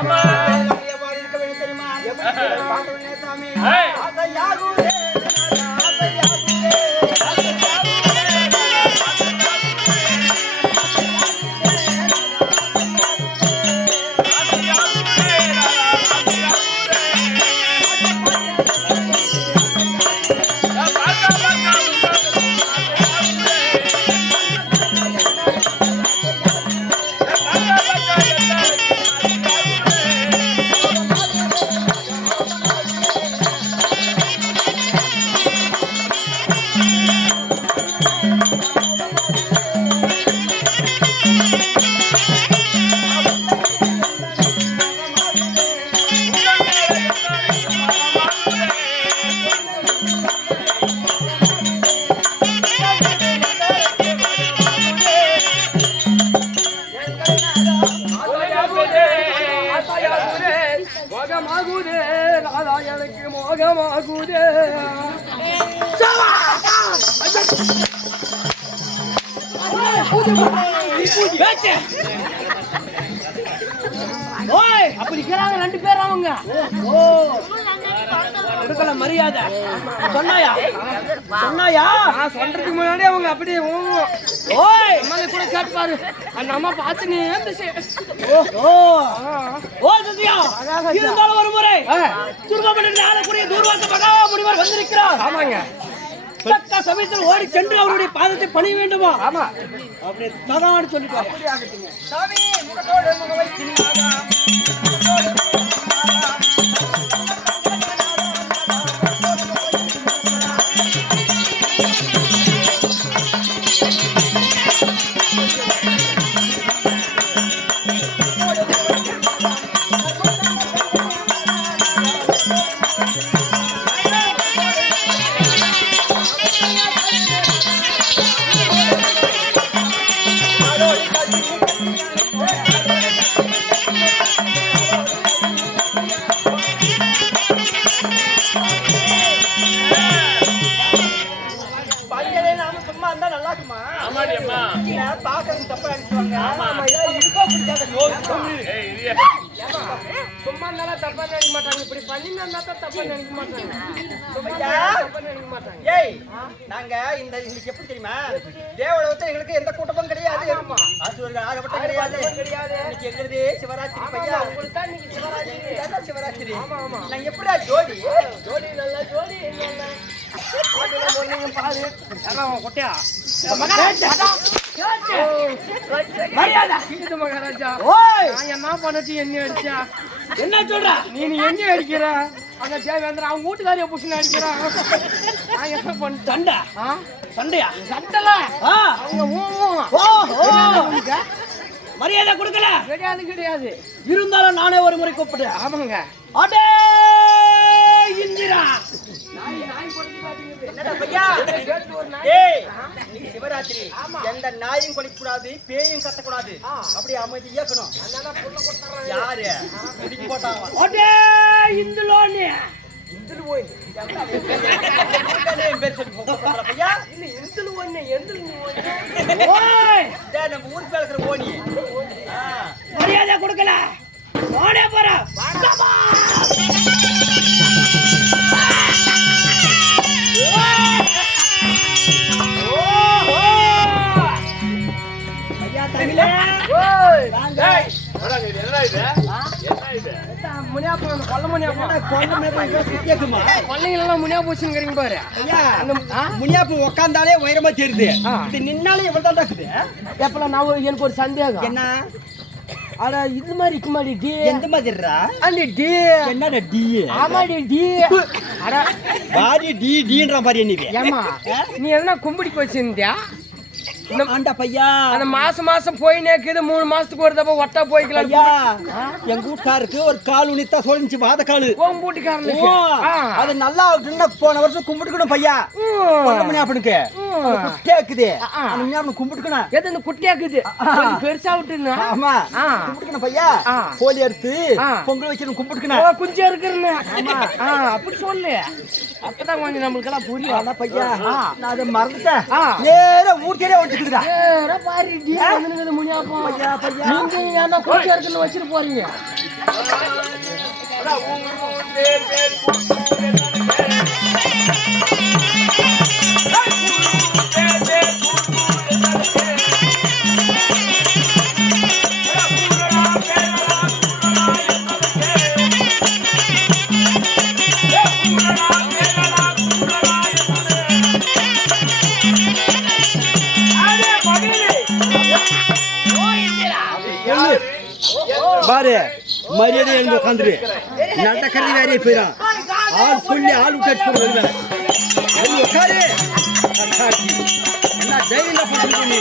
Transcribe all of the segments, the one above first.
ஆமா. இருக்க வேண்டும் தெரியுமா சாமி ஏய். எனக்கு மோகமாகுதே. ஓய் அப்படி இருக்கிறாங்க ரெண்டு பேர் அவங்க. ஓ கொடுக்கல மரியாதை. சொன்னாயா? சொன்னாயா? நான் சொல்றதுக்கு முன்னாடி அவங்க அப்படியே கூட கேட்பாரு அந்த அம்மா பார்த்து நீ ஓ சத்யா. இருந்தாலும் ஒரு முறை துர்கமண்டலத்தில் ஆளக்கூடிய தூர்வாச மகா முனிவர் வந்திருக்கிறார். ஆமாங்க. தக்க சமயத்தில் ஓடி சென்று அவருடைய பாதத்தை பணிய வேண்டுமா? ஆமா. அப்படி தகான்னு சொல்லிட்டு இருந்தாலும் தப்பா நினைக்க மாட்டாங்க. இப்படி பண்ணி இருந்தா தப்பா நினைக்க மாட்டாங்க. தப்பா நினைக்க மாட்டாங்க. ஏய் நாங்க இந்த இன்னைக்கு எப்படி தெரியுமா? தேவலோகத்துல எங்களுக்கு எந்த கூட்டமும் கிடையாது. அசுரர்கள் ஆகப்பட்ட கிடையாது. கிடையாது. இன்னைக்கு சிவராத்திரி பையா? உங்களுக்கு தான் இன்னைக்கு சிவராத்திரி. ஆமா, ஆமா. நாங்க எப்படிடா ஜோடி? ஜோடி நல்ல ஜோடி நல்ல. கொட்டையா? மரியாதை. மகாராஜா நான் என்ன பண்ணட்டு எண்ணெய் அடிச்சா. என்ன சொல்ற? நீ நீ எண்ணெய் அடிக்கிற. அங்க தேவேந்திர அவன் வீட்டுக்காரிய புஷன் அடிக்கிறான். நான் என்ன பண்ண சண்டை. சண்டையா? சண்டைல. அவங்க மூ மரியாதை கொடுக்கல. கிடையாது கிடையாது. இருந்தாலும் நானே ஒரு முறை கூப்பிடுறேன். ஆமாங்க. அடே இந்திரா. ஏய் இன்னைக்கு சிவராத்திரி. எந்த நாயும் கொலைக்க கூடாது பேயும் கத்த கூடாது அப்படியே அமைதி இயக்கணும். யாரு? போட்டாங்க. அடே இந்துலோனி. பேர் சொல்லி கூப்பிடுறாங்களா பையா? இல்ல எந்தில் ஒண்ணு எந்தில் ஒண்ணு முனியாப்பு உக்காந்தாலே உயரமா தெரியுது. இது நின்னாலே இவ்வளவு தான் இருக்குது எப்பல நான் எனக்கு ஒரு சந்தேகம். என்ன? அட இது மாதிரி இருக்கு மாதிரி டி. எந்த மாதிரிடா? அந்த டி. என்னடா டி? ஆமாடி டி. அட. பாடி டி டின்ற மாதிரி நீ ஏமா நீ என்ன கும்பிடிக்கு வச்சிருந்தியா இந்த ஆண்டா பையா. அந்த மாசம் மாசம் போய் நேக்குது மூணு மாசத்துக்கு ஒரு தடவை ஒட்டா போய்க்கலாம் ஐயா எங்க வீட்டுக்காருக்கு ஒரு கால் உனித்தா சொல்லிச்சு வாத காலு உன் ஆ. அது நல்லா ஆகட்டும்னா போன வருஷம் கும்பிட்டுக்கணும் பையா. ம். கேக்குது ஆ. அந்த முனியாப்பனு கும்பிட்டுக்கணும். எது இந்த குட்டியாக்குது பெருசா விட்டுனா ஆமா. கும்பிட்டுக்கணும் பையா. கோழி அறுத்து. பொங்கல் வைக்கணும் கும்பிட்டுக்கணும். குஞ்சா இருக்குன்னு ஆ, அப்படி சொல்லு. அப்பதான் கொஞ்சம் நம்மளுக்கெல்லாம் புரியும். ஆனா பையா. நான் அதை மறந்துட்டேன். ஆ. நேரா ஊருக்கே வந்துட்டேன் இருக்குதுடா ஏற பாரு டி வந்துனுக்குது முனியாப்பம் நீங்க ஏன்னா குடிச்சா இருக்குன்னு வச்சுட்டு போறீங்க. பாரு மரியாதை எழுந்து உட்காந்துரு நடக்கிறது வேறையே போயிடும் ஆள் சொல்லி ஆள் விட்டு போடுறது உட்காரு என்ன தைரியம் பண்ணுறது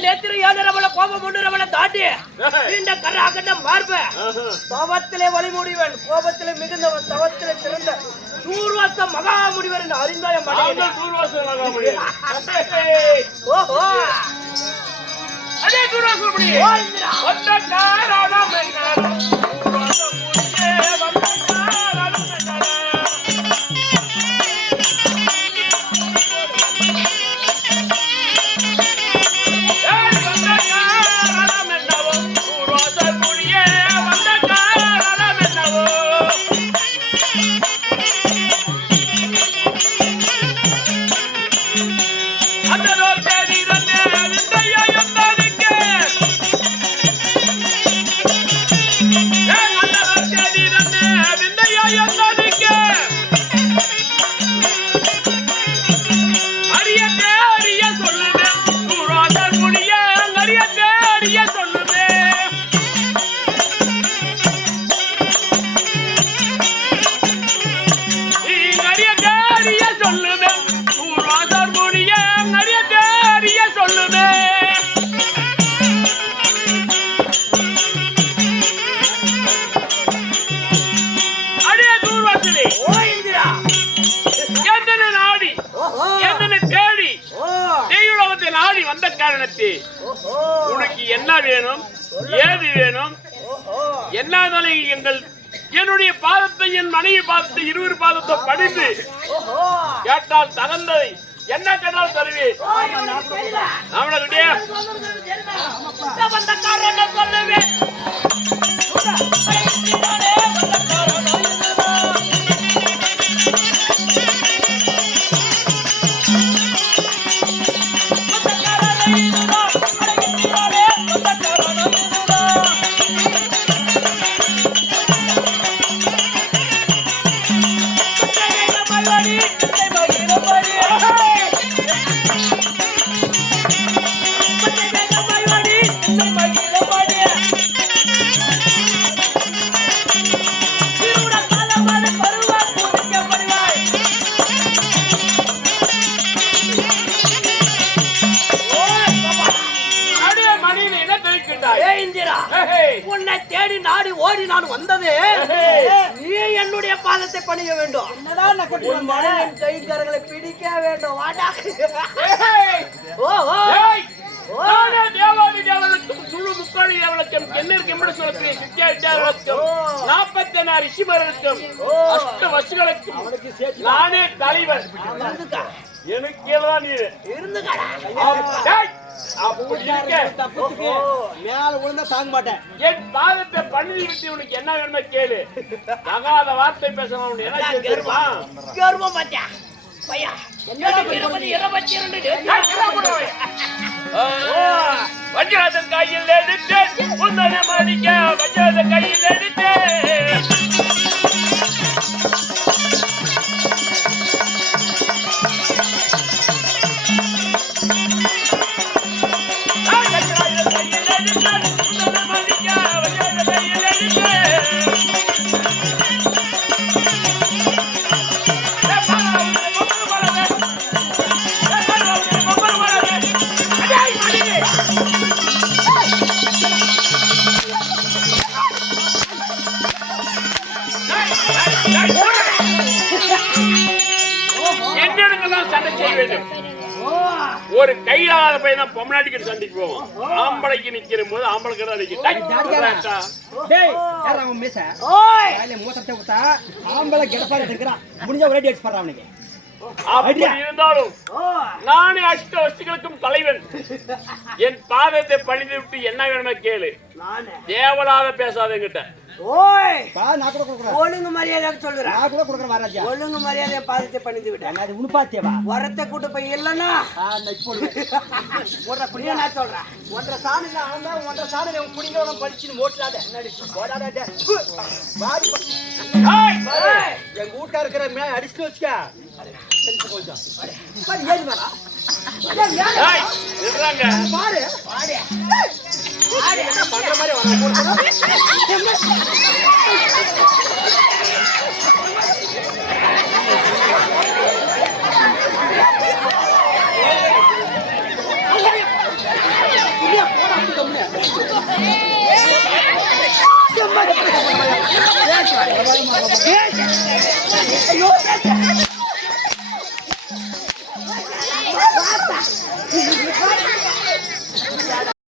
இருபத்தி இரண்டு நேத்திர ஏழு ரவல கோபம் ஒன்று ரவல தாண்டி இந்த கராகண்ட மார்ப ஆஹா. தவத்திலே வழிமுடிவன் கோபத்திலே மிகுந்தவன் தவத்திலே சிறந்த சூர்வச மகா முடிவன் என்று அறிந்தாய முடியும். ஓஹோ. அதே இந்திரா. வந்த காரணம் I am not வந்த உனக்கு என்ன வேணும் ஏது வேணும் ஓஹோ எங்கள் என்னுடைய பாதத்தை என் மனைவி பாதத்தை இருவர் பாதத்தை படித்து கேட்டால் தகந்ததை என்ன கேட்டால் தருவி அவனுக்கிட்டே நான் வந்தது. நீ என்னுடைய பாதத்தை பணிய வேண்டும். மனைவியின் கைக்காரர்களை பிடிக்க வேண்டும். வாடா. ஓஹோ ஏய், நானே வசுகளுக்கும் நானே தலைவன் இருந்துக்கா? மேல விழுந்தா தாங்க மாட்டேன். என் பாதத்தை பண்ணி விட்டு உனக்கு என்ன வேணுமோ கேளு. தகாத வார்த்தை பேசணும் உனக்கு என்ன தெரியுமா? கர்வம் பாத்தியா பையா வஜ்ராதன் கையில் எடுத்து வஜ்ராதன் கையில் எடுத்து தான் சண்டை செய்ய வேண்டும். ஒரு கையிலாத பையன் தான் பொம்னாட்டிக்கு சண்டைக்கு போவோம் ஆம்பளைக்கு நிக்கிற போது ஆம்பளைக்கு தான் நிற்கும் டேய் யாரா அவன் மீச? ஓய். காலையில மூத்தத்தை விட்டா ஆம்பளை கிடப்பாரு இருக்கிறான். முடிஞ்ச ஒரே டேட்ஸ் பண்றான் அவனுக்கு. அப்படி இருந்தாலும் நானே அஷ்ட வஸ்துகளுக்கும் தலைவன். என் பாதத்தை பணிந்து விட்டு என்ன வேணுமோ கேளு. நானே. தேவலாத பேசாத என்கிட்ட. ஓய்! பா நான் கூட கொடுக்குறேன். ஒழுங்கு மரியாதை சொல்லுறேன் நான் கூட கொடுக்குறேன் மகாராஜா ஒழுங்கு மரியாதை பாதத்தை பண்ணிட்டு விட்டேன் அது உனுப்பாத்தியவா உரத்தை கூட்டு போய் இல்லைன்னா? போடுற புரிய நான் சொல்றேன் ஒன்றரை சாணில அவன் தான் ஒன்றரை சாணில உன் குடிக்கிறவன் படிச்சுன்னு ஓட்டலாத போடாத டே. வாடி போ. ஏய், ஏய், எங்க வீட்டுல இருக்கிற மே அடிச்சுட்டு வச்சுக்க. பாரு. பாரு. பண்ற மாதிரி ஐயோ Bye.